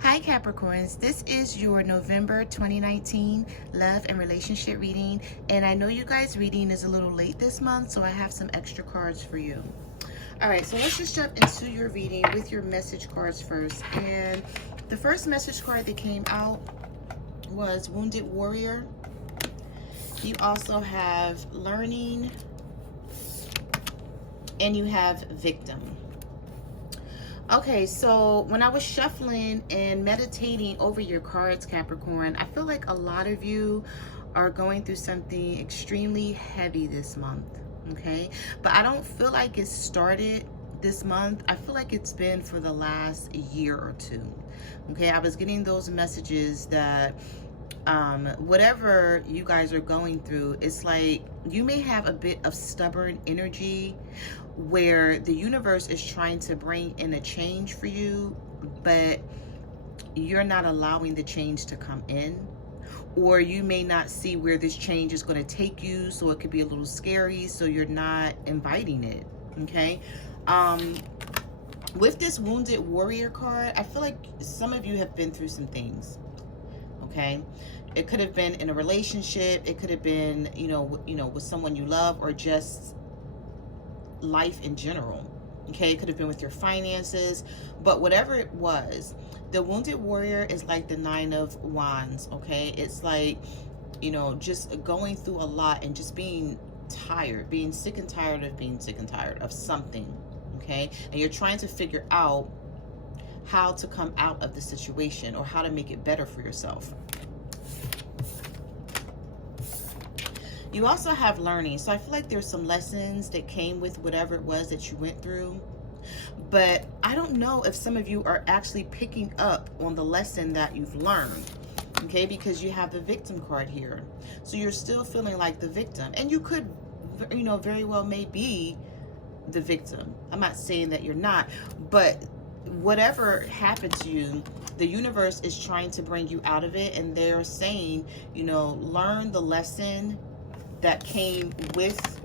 Hi Capricorns, this is your November 2019 love and relationship reading, and I know you guys reading is a little late this month, so I have some extra cards for you. Alright, so let's just jump into your reading with your message cards first. And the first message card that came out was Wounded Warrior. You also have Learning, and you have Victim. Okay, so when I was shuffling and meditating over your cards, Capricorn, I feel like a lot of you are going through something extremely heavy this month, okay? But I don't feel like it started this month. I feel like it's been for the last year or two, okay? I was getting those messages that whatever you guys are going through, it's like you may have a bit of stubborn energy where the universe is trying to bring in a change for you, but you're not allowing the change to come in, or you may not see where this change is going to take you, so it could be a little scary, so you're not inviting it. Okay, with this Wounded Warrior card, I feel like some of you have been through some things. Okay, it could have been in a relationship, it could have been with someone you love, or just life in general. Okay, it could have been with your finances, but whatever it was, the Wounded Warrior is like the Nine of Wands. Okay, it's like, just going through a lot and just being tired, being sick and tired of being sick and tired of something. Okay, and you're trying to figure out how to come out of the situation or how to make it better for yourself. You also have Learning. So I feel like there's some lessons that came with whatever it was that you went through. But I don't know if some of you are actually picking up on the lesson that you've learned. Okay, because you have the Victim card here. So you're still feeling like the victim. And you could, very well may be the victim. I'm not saying that you're not. But whatever happened to you, the universe is trying to bring you out of it. And they're saying, learn the lesson that came with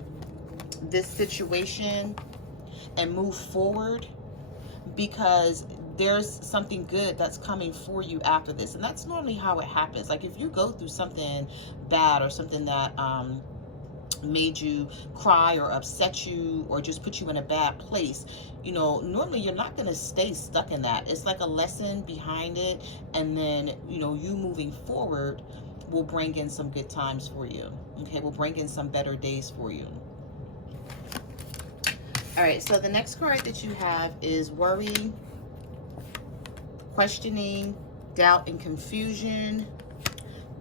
this situation and move forward, because there's something good that's coming for you after this. And that's normally how it happens. Like if you go through something bad or something that made you cry or upset you or just put you in a bad place, normally you're not going to stay stuck in that. It's like a lesson behind it, and then you moving forward will bring in some good times for you. Okay, will bring in some better days for you. All right, so the next card that you have is Worry, Questioning, Doubt, and Confusion.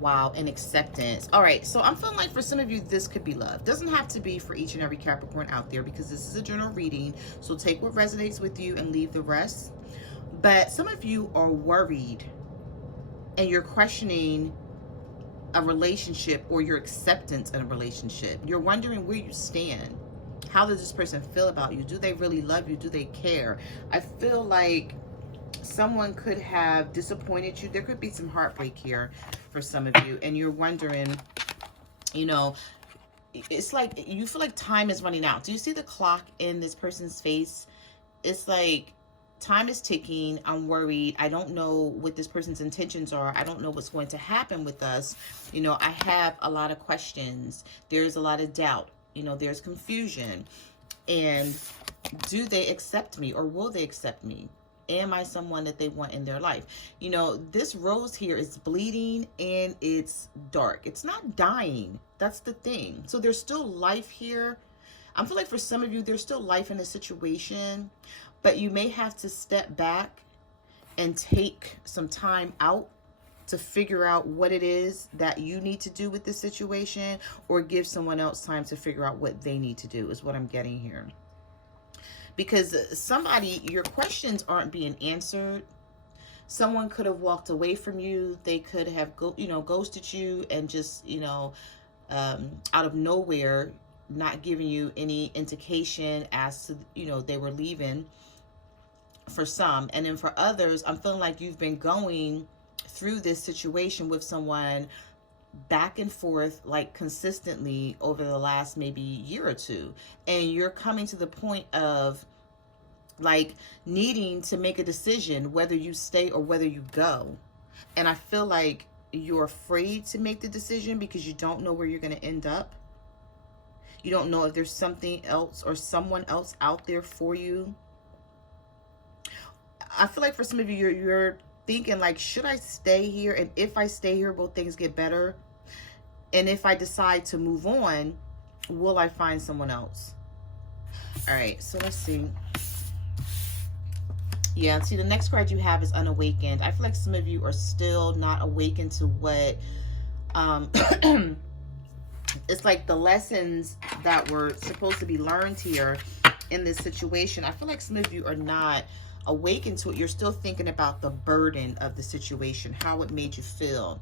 Wow, and Acceptance. All right, so I'm feeling like for some of you, this could be love. Doesn't have to be for each and every Capricorn out there, because this is a general reading. So take what resonates with you and leave the rest. But some of you are worried and you're questioning a relationship or your acceptance in a relationship. You're wondering where you stand. How does this person feel about you? Do they really love you? Do they care? I feel like someone could have disappointed you. There could be some heartbreak here for some of you, and you're wondering, it's like you feel like time is running out. Do you see the clock in this person's face? It's like time is ticking. I'm worried. I don't know what this person's intentions are. I don't know what's going to happen with us. I have a lot of questions. There's a lot of doubt. There's confusion. And do they accept me, or will they accept me? Am I someone that they want in their life? This rose here is bleeding and it's dark. It's not dying. That's the thing. So there's still life here. I feel like for some of you, there's still life in the situation, but you may have to step back and take some time out to figure out what it is that you need to do with this situation, or give someone else time to figure out what they need to do, is what I'm getting here. Because your questions aren't being answered. Someone could have walked away from you. They could have ghosted you and just, out of nowhere, not giving you any indication as to, they were leaving for some. And then for others, I'm feeling like you've been going through this situation with someone back and forth, like consistently over the last maybe year or two. And you're coming to the point of like needing to make a decision whether you stay or whether you go. And I feel like you're afraid to make the decision because you don't know where you're going to end up. You don't know if there's something else or someone else out there for you. I feel like for some of you, you're thinking like, should I stay here? And if I stay here, will things get better? And if I decide to move on, will I find someone else? All right, so let's see. Yeah, see, the next card you have is unawakened. I feel like some of you are still not awakened to what it's like the lessons that were supposed to be learned here in this situation. I feel like some of you are not awakened to it. You're still thinking about the burden of the situation, how it made you feel.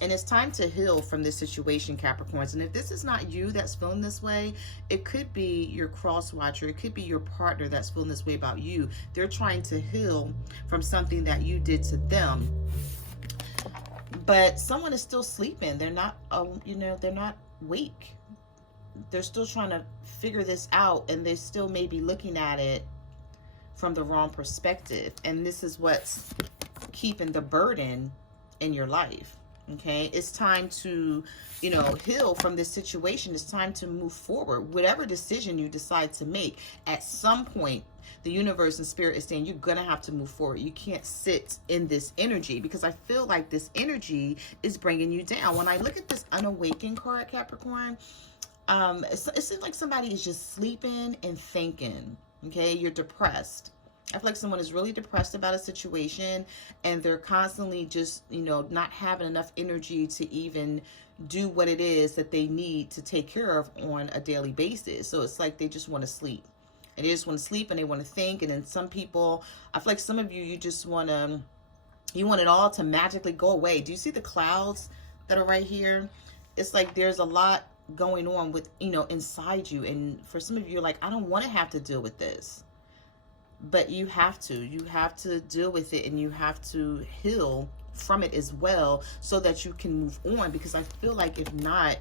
And it's time to heal from this situation, Capricorns. And if this is not you that's feeling this way, it could be your cross watcher. It could be your partner that's feeling this way about you. They're trying to heal from something that you did to them. But someone is still sleeping. They're not, they're not awake. They're still trying to figure this out, and they still may be looking at it from the wrong perspective. And this is what's keeping the burden in your life. Okay, it's time to, heal from this situation. It's time to move forward. Whatever decision you decide to make, at some point, the universe and spirit is saying you're going to have to move forward. You can't sit in this energy, because I feel like this energy is bringing you down. When I look at this unawakened card, Capricorn, it seems like somebody is just sleeping and thinking. Okay, you're depressed. I feel like someone is really depressed about a situation, and they're constantly just, not having enough energy to even do what it is that they need to take care of on a daily basis. So it's like they just want to sleep. And they just want to sleep, and they want to think. And then some people, I feel like some of you, you just want it all to magically go away. Do you see the clouds that are right here? It's like there's a lot going on with, inside you. And for some of you, you're like, I don't want to have to deal with this. But you have to deal with it, and you have to heal from it as well, so that you can move on. Because I feel like if not,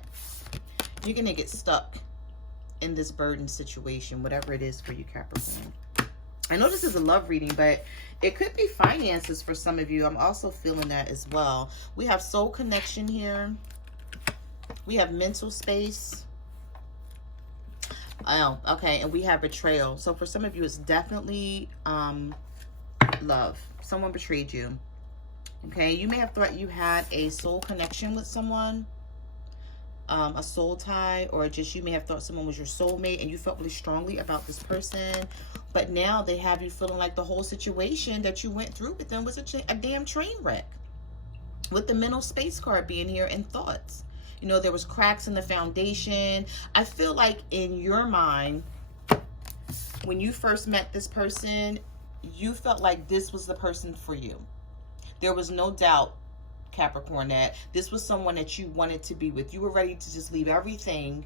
you're going to get stuck in this burden situation, whatever it is for you, Capricorn. I know this is a love reading, but it could be finances for some of you. I'm also feeling that as well. We have soul connection here. We have mental space. Oh, okay. And we have betrayal. So for some of you, it's definitely love. Someone betrayed you. Okay. You may have thought you had a soul connection with someone, a soul tie, or just you may have thought someone was your soulmate and you felt really strongly about this person. But now they have you feeling like the whole situation that you went through with them was a damn train wreck. With the mental space card being here and thoughts. There was cracks in the foundation. I feel like in your mind, when you first met this person, you felt like this was the person for you. There was no doubt, Capricorn, that this was someone that you wanted to be with. You were ready to just leave everything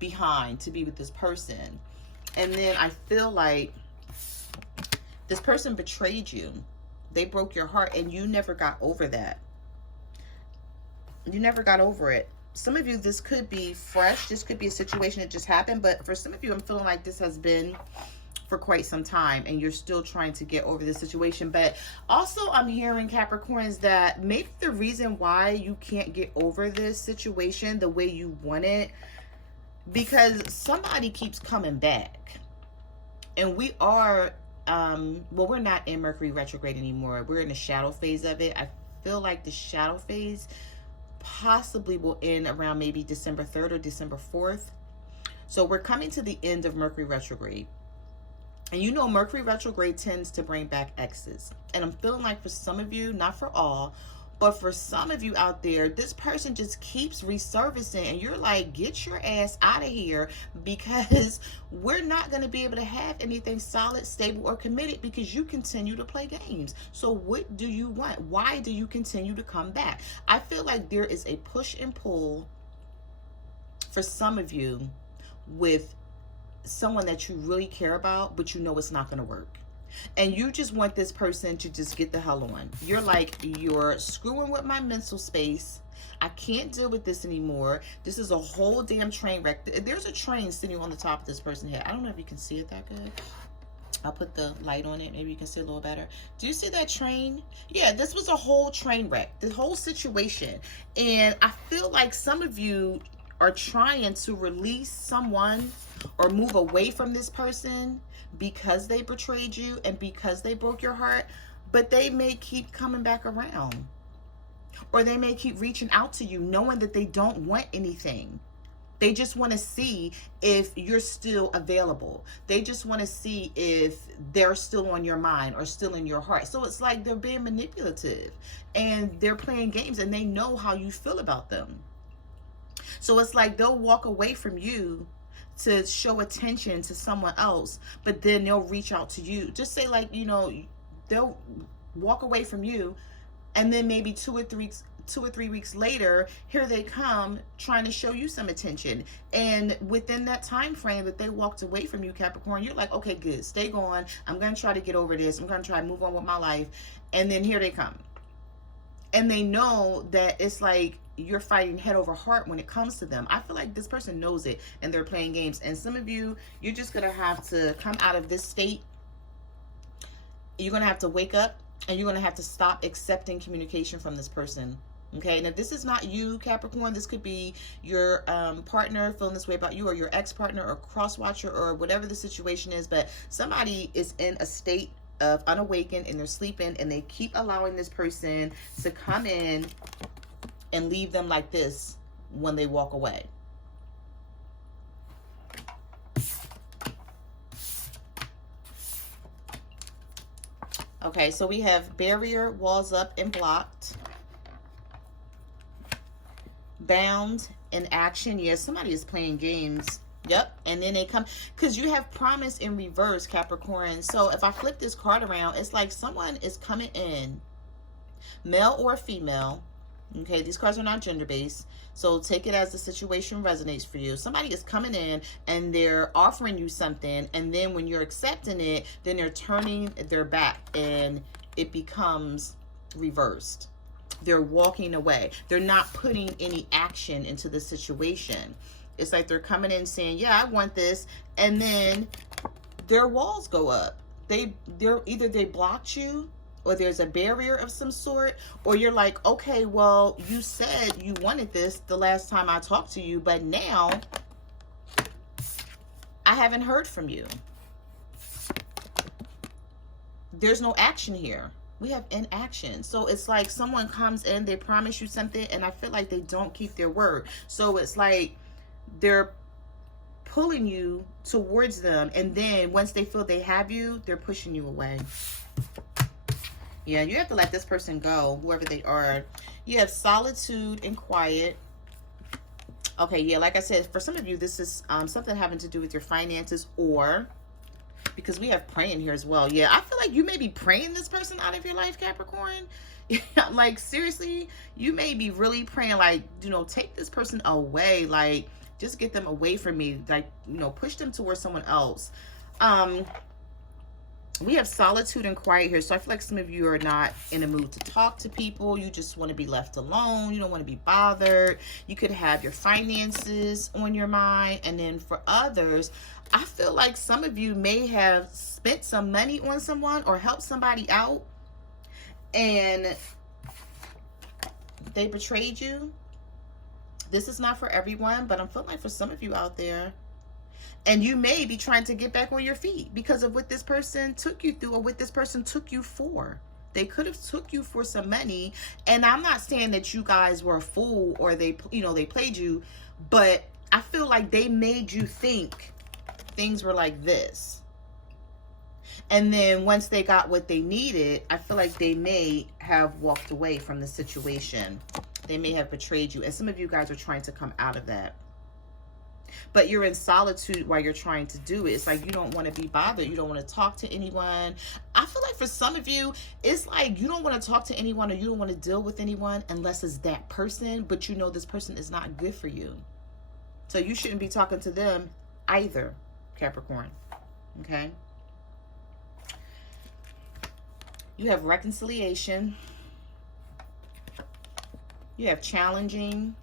behind to be with this person. And then I feel like this person betrayed you. They broke your heart, and you never got over that. You never got over it. Some of you, this could be fresh. This could be a situation that just happened. But for some of you, I'm feeling like this has been for quite some time, and you're still trying to get over this situation. But also I'm hearing, Capricorns, that maybe the reason why you can't get over this situation the way you want it, because somebody keeps coming back. And we are, we're not in Mercury retrograde anymore. We're in the shadow phase of it. I feel like the shadow phase possibly will end around maybe December 3rd or December 4th. So we're coming to the end of Mercury retrograde. And Mercury retrograde tends to bring back exes. And I'm feeling like for some of you, not for all, but for some of you out there, this person just keeps resurfacing, and you're like, get your ass out of here, because we're not going to be able to have anything solid, stable, or committed because you continue to play games. So what do you want? Why do you continue to come back? I feel like there is a push and pull for some of you with someone that you really care about, but it's not going to work. And you just want this person to just get the hell on. You're like, you're screwing with my mental space. I can't deal with this anymore. This is a whole damn train wreck. There's a train sitting on the top of this person's head. I don't know if you can see it that good. I'll put the light on it. Maybe you can see a little better. Do you see that train? Yeah, this was a whole train wreck. The whole situation. And I feel like some of you are trying to release someone or move away from this person because they betrayed you and because they broke your heart. But they may keep coming back around. Or they may keep reaching out to you knowing that they don't want anything. They just want to see if you're still available. They just want to see if they're still on your mind or still in your heart. So it's like they're being manipulative and they're playing games and they know how you feel about them. So it's like they'll walk away from you to show attention to someone else, but then they'll reach out to you. Just say like, you know, they'll walk away from you and then maybe 2 or 3 weeks later, here they come trying to show you some attention. And within that time frame that they walked away from you, Capricorn, you're like, okay, good, stay going. I'm going to try to get over this. I'm going to try to move on with my life. And then here they come. And they know that it's like you're fighting head over heart when it comes to them. I feel like this person knows it and they're playing games. And some of you, you're just going to have to come out of this state. You're going to have to wake up and you're going to have to stop accepting communication from this person. Okay, and if this is not you, Capricorn, this could be your partner feeling this way about you, or your ex-partner, or cross-watcher, or whatever the situation is. But somebody is in a state of unawakened and they're sleeping, and they keep allowing this person to come in and leave them like this when they walk away. Okay, so we have barrier, walls up, and blocked. Bound in action. Yes, somebody is playing games. Yep. And then they come because you have promise in reverse, Capricorn. So if I flip this card around, it's like someone is coming in, male or female. Okay, these cards are not gender based, so take it as the situation resonates for you. Somebody is coming in and they're offering you something, and then when you're accepting it, then they're turning their back and it becomes reversed. They're walking away. They're not putting any action into the situation. It's like they're coming in saying, yeah, I want this. And then their walls go up. Either they blocked you, or there's a barrier of some sort, or you're like, okay, well, you said you wanted this the last time I talked to you, but now I haven't heard from you. There's no action here. We have inaction. So it's like someone comes in, they promise you something, and I feel like they don't keep their word. So it's like they're pulling you towards them, and then once they feel they have you, they're pushing you away. Yeah, you have to let this person go, whoever they are. You have solitude and quiet. Okay, yeah, like I said, for some of you, this is something having to do with your finances, or because we have praying here as well. Yeah, I feel like you may be praying this person out of your life, Capricorn. Like, seriously, you may be really praying, like, you know, take this person away. Like, just get them away from me. Like, you know, push them towards someone else. We have solitude and quiet here. So I feel like some of you are not in a mood to talk to people. You just want to be left alone. You don't want to be bothered. You could have your finances on your mind. And then for others, I feel like some of you may have spent some money on someone or helped somebody out, and they betrayed you. This is not for everyone, but I'm feeling like for some of you out there, and you may be trying to get back on your feet because of what this person took you through or what this person took you for. They could have took you for some money. And I'm not saying that you guys were a fool or they played you, but I feel like they made you think things were like this. And then once they got what they needed, I feel like they may have walked away from the situation. They may have betrayed you. And some of you guys are trying to come out of that. But you're in solitude while you're trying to do it. It's like you don't want to be bothered. You don't want to talk to anyone. I feel like for some of you, it's like you don't want to talk to anyone or you don't want to deal with anyone unless it's that person. But you know this person is not good for you. So you shouldn't be talking to them either, Capricorn. Okay? You have reconciliation. You have challenging.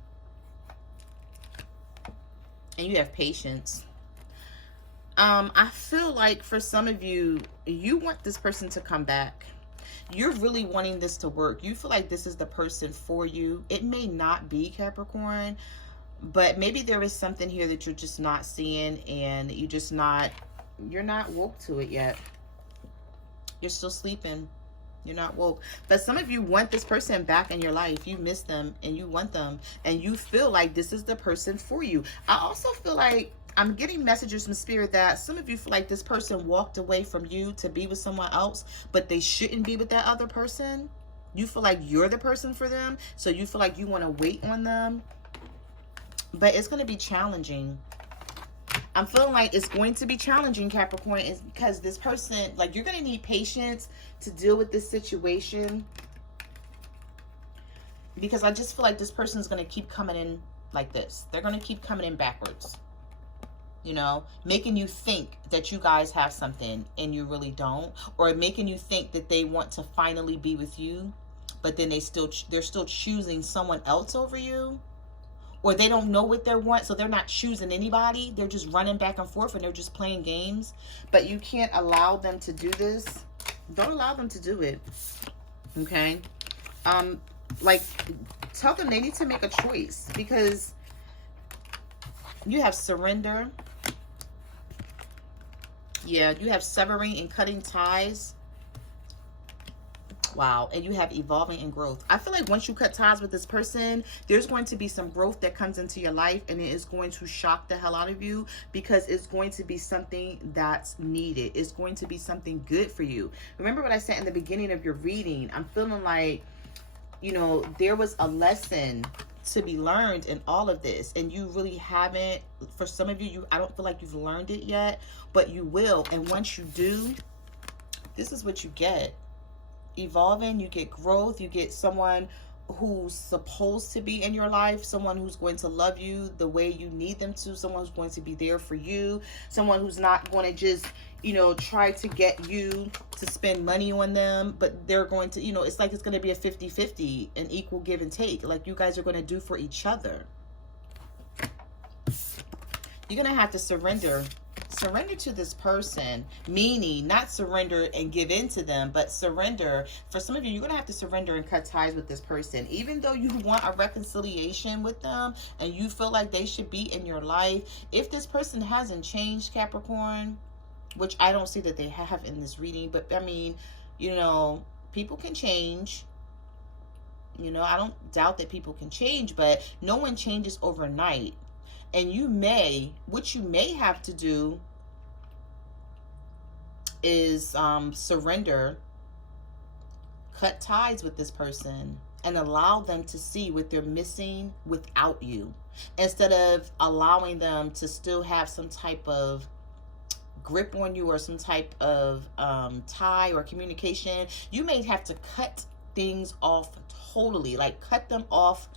And you have patience. I feel like for some of you, you want this person to come back. You're really wanting this to work. You feel like this is the person for you. It may not be, Capricorn, but maybe there is something here that you're just not seeing, and you're not woke to it yet. You're still sleeping. You're not woke. But some of you want this person back in your life. You miss them and you want them, and you feel like this is the person for you. I also feel like I'm getting messages from spirit that some of you feel like this person walked away from you to be with someone else, but they shouldn't be with that other person. You feel like you're the person for them, so you feel like you want to wait on them. But it's going to be challenging. I'm feeling like it's going to be challenging, Capricorn, is because this person, like, you're going to need patience to deal with this situation. Because I just feel like this person is going to keep coming in like this. They're going to keep coming in backwards. You know, making you think that you guys have something and you really don't. Or making you think that they want to finally be with you, but then they're still choosing someone else over you. Or they don't know what they want, so they're not choosing anybody. They're just running back and forth, and they're just playing games. But you can't allow them to do this. Don't allow them to do it. Okay? Like, tell them they need to make a choice. Because you have surrender. Yeah, you have severing and cutting ties. Wow. And you have evolving and growth. I feel like once you cut ties with this person, there's going to be some growth that comes into your life, and it is going to shock the hell out of you, because it's going to be something that's needed. It's going to be something good for you. Remember what I said in the beginning of your reading. I'm feeling like, you know, there was a lesson to be learned in all of this, and you really haven't. For some of you, I don't feel like you've learned it yet, but you will. And once you do, this is what you get. Evolving, you get growth, you get someone who's supposed to be in your life, someone who's going to love you the way you need them to, someone who's going to be there for you, someone who's not going to just, you know, try to get you to spend money on them, but they're going to, you know, it's like it's going to be a 50-50, an equal give and take, like you guys are going to do for each other. You're going to have to surrender to this person, meaning not surrender and give in to them, but surrender. For some of you, you're going to have to surrender and cut ties with this person. Even though you want a reconciliation with them and you feel like they should be in your life, if this person hasn't changed, Capricorn, which I don't see that they have in this reading, but I mean, you know, people can change. You know, I don't doubt that people can change, but no one changes overnight. And what you may have to do is surrender, cut ties with this person, and allow them to see what they're missing without you. Instead of allowing them to still have some type of grip on you or some type of tie or communication, you may have to cut things off totally. Like, cut them off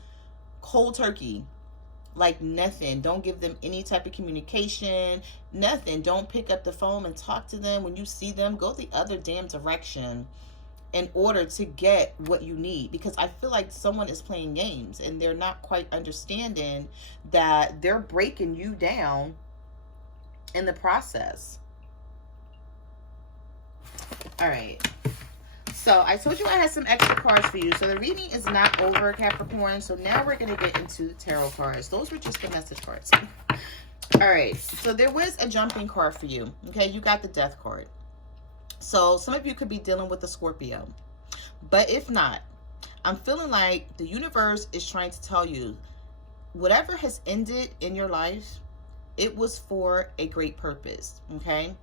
cold turkey. Like nothing. Don't give them any type of communication. Nothing. Don't pick up the phone and talk to them. When you see them, go the other damn direction in order to get what you need. Because I feel like someone is playing games and they're not quite understanding that they're breaking you down in the process. All right. So I told you I had some extra cards for you. So the reading is not over, Capricorn. So now we're going to get into the tarot cards. Those were just the message cards. All right. So there was a jumping card for you. Okay. You got the death card. So some of you could be dealing with a Scorpio. But if not, I'm feeling like the universe is trying to tell you whatever has ended in your life, it was for a great purpose. Okay.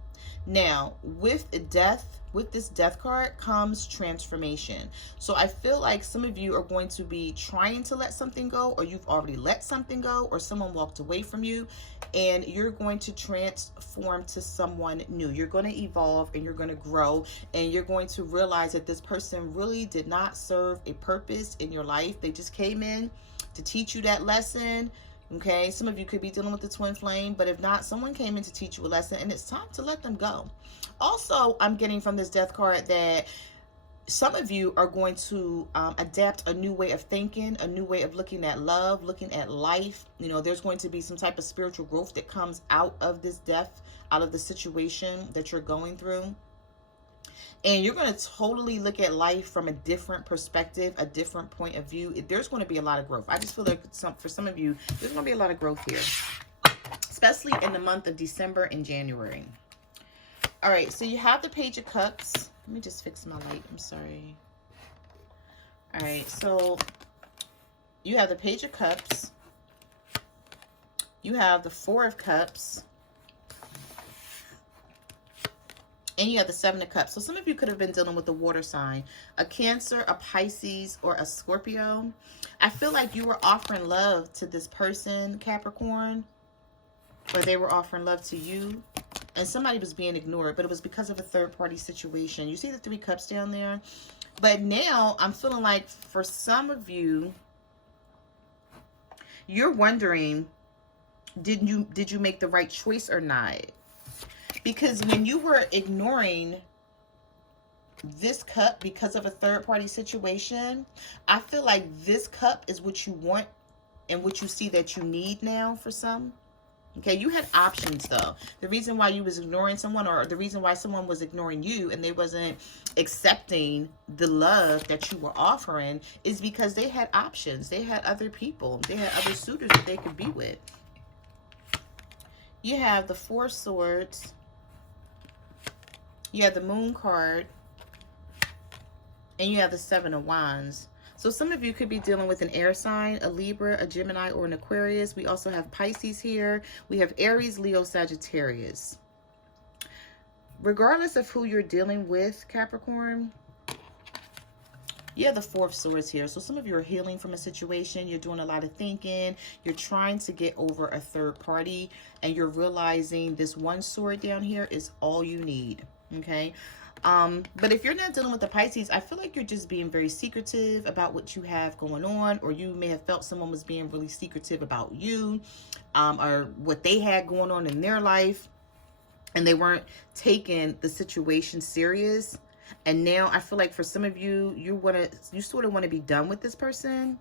Now, with this death card comes transformation. So I feel like some of you are going to be trying to let something go, or you've already let something go, or someone walked away from you, and you're going to transform to someone new. You're going to evolve and you're going to grow, and you're going to realize that this person really did not serve a purpose in your life. They just came in to teach you that lesson. Okay, some of you could be dealing with the twin flame, but if not, someone came in to teach you a lesson, and it's time to let them go. Also, I'm getting from this death card that some of you are going to adapt a new way of thinking, a new way of looking at love, looking at life. You know, there's going to be some type of spiritual growth that comes out of this death, out of the situation that you're going through. And you're going to totally look at life from a different perspective, a different point of view. There's going to be a lot of growth. I just feel like for some of you, there's going to be a lot of growth here, especially in the month of December and January. All right, so you have the Page of Cups. Let me just fix my light. I'm sorry. All right, so you have the Page of Cups. You have the Four of Cups. And you have the Seven of Cups. So some of you could have been dealing with a water sign, a Cancer, a Pisces, or a Scorpio. I feel like you were offering love to this person, Capricorn, or they were offering love to you. And somebody was being ignored, but it was because of a third-party situation. You see the Three Cups down there? But now I'm feeling like for some of you, you're wondering, did you make the right choice or not? Because when you were ignoring this cup because of a third-party situation, I feel like this cup is what you want and what you see that you need now for some. Okay, you had options though. The reason why you was ignoring someone, or the reason why someone was ignoring you and they wasn't accepting the love that you were offering, is because they had options. They had other people. They had other suitors that they could be with. You have the Four of Swords. You have the Moon card. And you have the Seven of Wands. So some of you could be dealing with an air sign, a Libra, a Gemini, or an Aquarius. We also have Pisces here. We have Aries, Leo, Sagittarius. Regardless of who you're dealing with, Capricorn, you have the Four of Swords here. So some of you are healing from a situation. You're doing a lot of thinking. You're trying to get over a third party. And you're realizing this one sword down here is all you need. Okay? But if you're not dealing with the Pisces, I feel like you're just being very secretive about what you have going on, or you may have felt someone was being really secretive about you, or what they had going on in their life, and they weren't taking the situation serious. And now I feel like for some of you, you sort of want to be done with this person.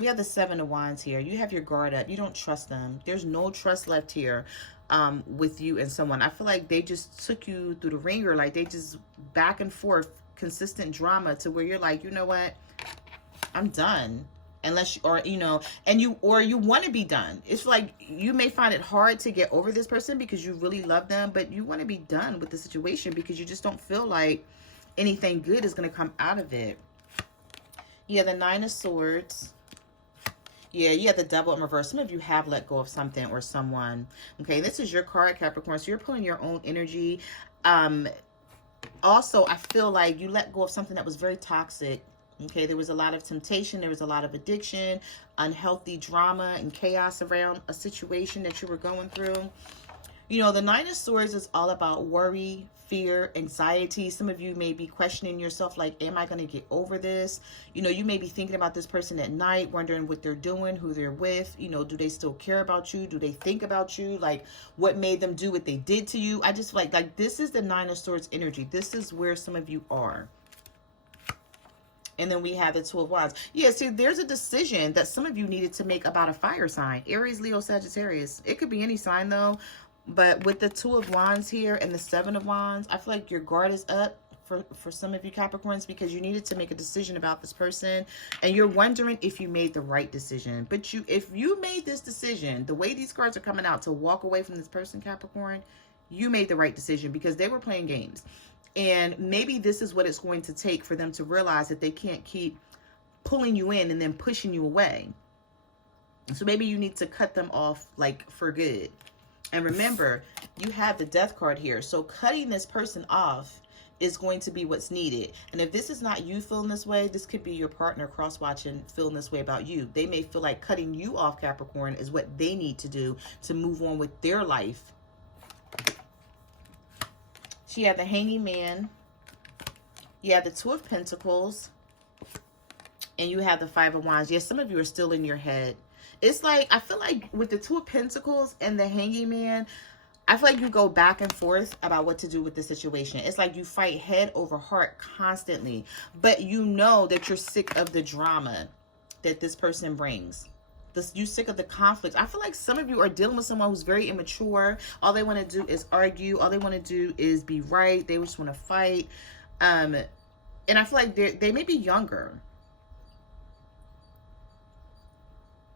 We have the Seven of Wands here. You have your guard up. You don't trust them. There's no trust left here with you and someone. I feel like they just took you through the ringer. Like they just back and forth, consistent drama to where you're like, you know what? I'm done. Unless you, or, you know, and you want to be done. It's like you may find it hard to get over this person because you really love them, but you want to be done with the situation because you just don't feel like anything good is going to come out of it. You have the Nine of Swords. Yeah, you have the Devil in reverse. Some of you have let go of something or someone. Okay, this is your card, Capricorn. So you're pulling your own energy. Also, I feel like you let go of something that was very toxic. Okay, there was a lot of temptation. There was a lot of addiction, unhealthy drama and chaos around a situation that you were going through. You know, the Nine of Swords is all about worry, fear, anxiety. Some of you may be questioning yourself, like, am I going to get over this? You know, you may be thinking about this person at night, wondering what they're doing, who they're with. You know, do they still care about you? Do they think about you? Like, what made them do what they did to you? I just feel like this is the Nine of Swords energy. This is where some of you are. And then we have the Two of Wands. Yeah, see, there's a decision that some of you needed to make about a fire sign. Aries, Leo, Sagittarius. It could be any sign, though. But with the Two of Wands here and the Seven of Wands, I feel like your guard is up for some of you Capricorns because you needed to make a decision about this person. And you're wondering if you made the right decision. But if you made this decision, the way these cards are coming out to walk away from this person, Capricorn, you made the right decision because they were playing games. And maybe this is what it's going to take for them to realize that they can't keep pulling you in and then pushing you away. So maybe you need to cut them off, like, for good. And remember, you have the Death card here. So cutting this person off is going to be what's needed. And if this is not you feeling this way, this could be your partner cross-watching feeling this way about you. They may feel like cutting you off, Capricorn, is what they need to do to move on with their life. She had the Hanging Man. You have the Two of Pentacles. And you have the Five of Wands. Yes, some of you are still in your head. It's like, I feel like with the Two of Pentacles and the Hanging Man, I feel like you go back and forth about what to do with the situation. It's like you fight head over heart constantly, but you know that you're sick of the drama that this person brings. You sick of the conflict. I feel like some of you are dealing with someone who's very immature. All they want to do is argue. All they want to do is be right. They just want to fight. And I feel like they may be younger.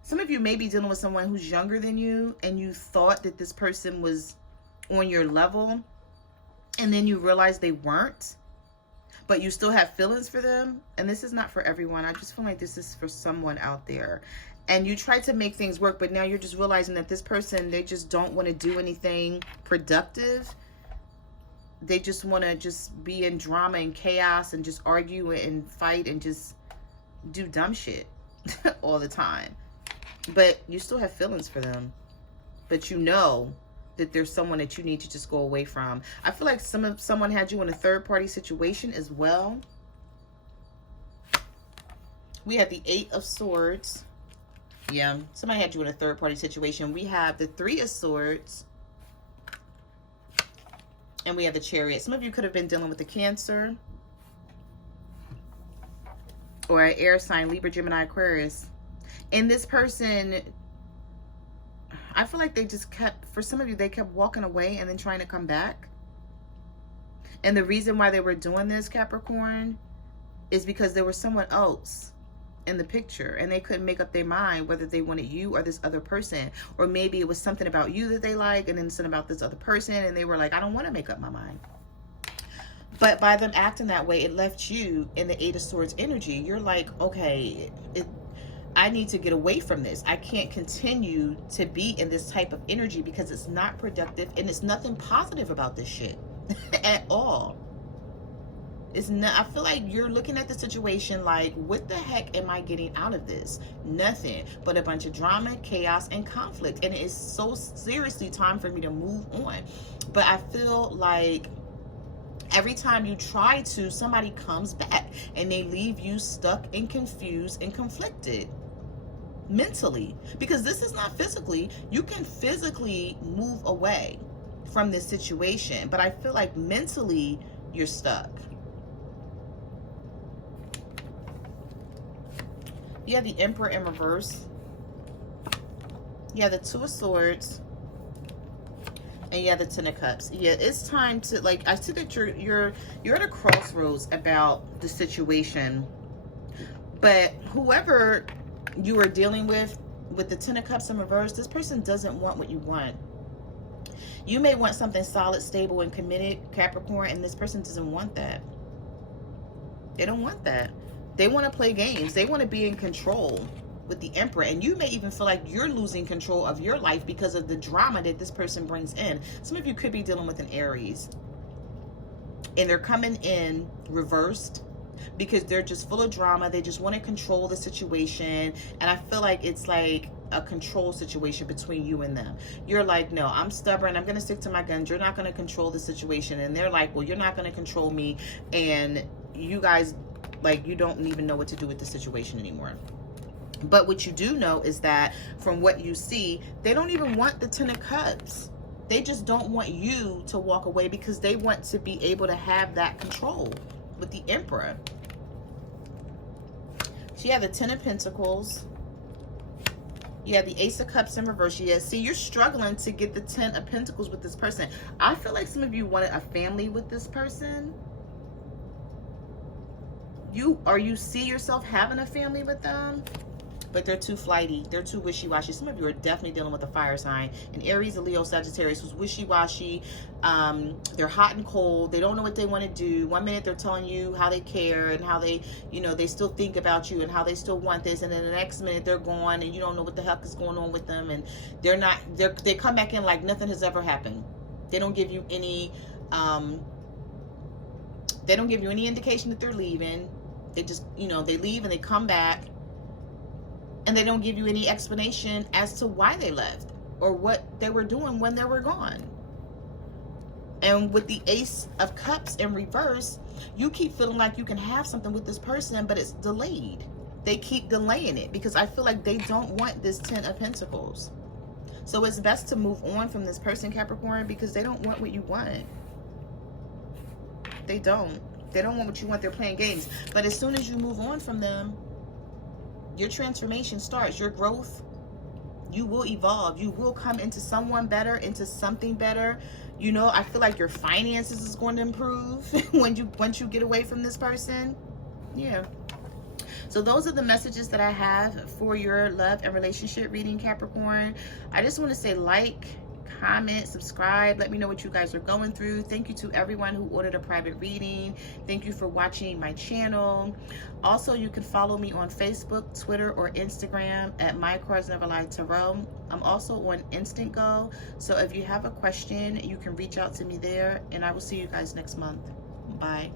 Some of you may be dealing with someone who's younger than you, and you thought that this person was on your level, and then you realize they weren't, but you still have feelings for them. And this is not for everyone. I just feel like this is for someone out there. And you try to make things work, but now you're just realizing that this person, they just don't want to do anything productive. They just want to just be in drama and chaos and just argue and fight and just do dumb shit all the time. But you still have feelings for them. But you know that there's someone that you need to just go away from. I feel like someone had you in a third-party situation as well. We have the 8 of Swords. Yeah, somebody had you in a third-party situation. We have the 3 of Swords. And we have the Chariot. Some of you could have been dealing with the Cancer. Or an air sign, Libra, Gemini, Aquarius. And this person, I feel like they just kept, for some of you, they kept walking away and then trying to come back. And the reason why they were doing this, Capricorn, is because there was someone else in the picture, and they couldn't make up their mind whether they wanted you or this other person. Or maybe it was something about you that they like, and then something about this other person, and they were like, I don't want to make up my mind. But by them acting that way, it left you in the 8 of Swords energy. You're like, okay, I need to get away from this. I can't continue to be in this type of energy because it's not productive, and it's nothing positive about this shit at all. It's not. I feel like you're looking at the situation like, what the heck am I getting out of this? Nothing but a bunch of drama, chaos, and conflict. And it is so seriously time for me to move on. But I feel like every time you try to, somebody comes back and they leave you stuck and confused and conflicted mentally. Because this is not physically. You can physically move away from this situation, but I feel like mentally you're stuck. You have the Emperor in reverse. You have the 2 of Swords. And you have the 10 of Cups. Yeah, it's time to, like, I see that you're at a crossroads about the situation. But whoever you are dealing with the 10 of Cups in reverse, this person doesn't want what you want. You may want something solid, stable, and committed, Capricorn, and this person doesn't want that. They don't want that. They want to play games. They want to be in control with the Emperor. And you may even feel like you're losing control of your life because of the drama that this person brings in. Some of you could be dealing with an Aries. And they're coming in reversed because they're just full of drama. They just want to control the situation. And I feel like it's like a control situation between you and them. You're like, no, I'm stubborn. I'm going to stick to my guns. You're not going to control the situation. And they're like, well, you're not going to control me. And you guys, like, you don't even know what to do with the situation anymore. But what you do know is that from what you see, they don't even want the 10 of Cups. They just don't want you to walk away because they want to be able to have that control with the Emperor. So you have the 10 of Pentacles. You have the Ace of Cups in reverse. Yeah, see, you're struggling to get the 10 of Pentacles with this person. I feel like some of you wanted a family with this person. You see yourself having a family with them, but they're too flighty. They're too wishy-washy. Some of you are definitely dealing with a fire sign. An Aries, a Leo, Sagittarius who's wishy-washy. They're hot and cold. They don't know what they want to do. One minute they're telling you how they care and how they, you know, they still think about you and how they still want this. And then the next minute they're gone and you don't know what the heck is going on with them. And they come back in like nothing has ever happened. They don't give you any, indication that they're leaving. They just, you know, they leave and they come back. And they don't give you any explanation as to why they left or what they were doing when they were gone. And with the Ace of Cups in reverse, you keep feeling like you can have something with this person, but it's delayed. They keep delaying it because I feel like they don't want this 10 of Pentacles. So it's best to move on from this person, Capricorn, because they don't want what you want. They don't. They don't want what you want. They're playing games. But as soon as you move on from them, your transformation starts. Your growth, you will evolve. You will come into someone better, into something better. You know, I feel like your finances is going to improve once you get away from this person. Yeah. So those are the messages that I have for your love and relationship reading, Capricorn. I just want to say like, comment, subscribe. Let me know what you guys are going through. Thank you to everyone who ordered a private reading. Thank you for watching my channel. Also, you can follow me on Facebook, Twitter, or Instagram at My Cards Never Lie Tarot. I'm also on Instant Go. So if you have a question, you can reach out to me there, and I will see you guys next month. Bye.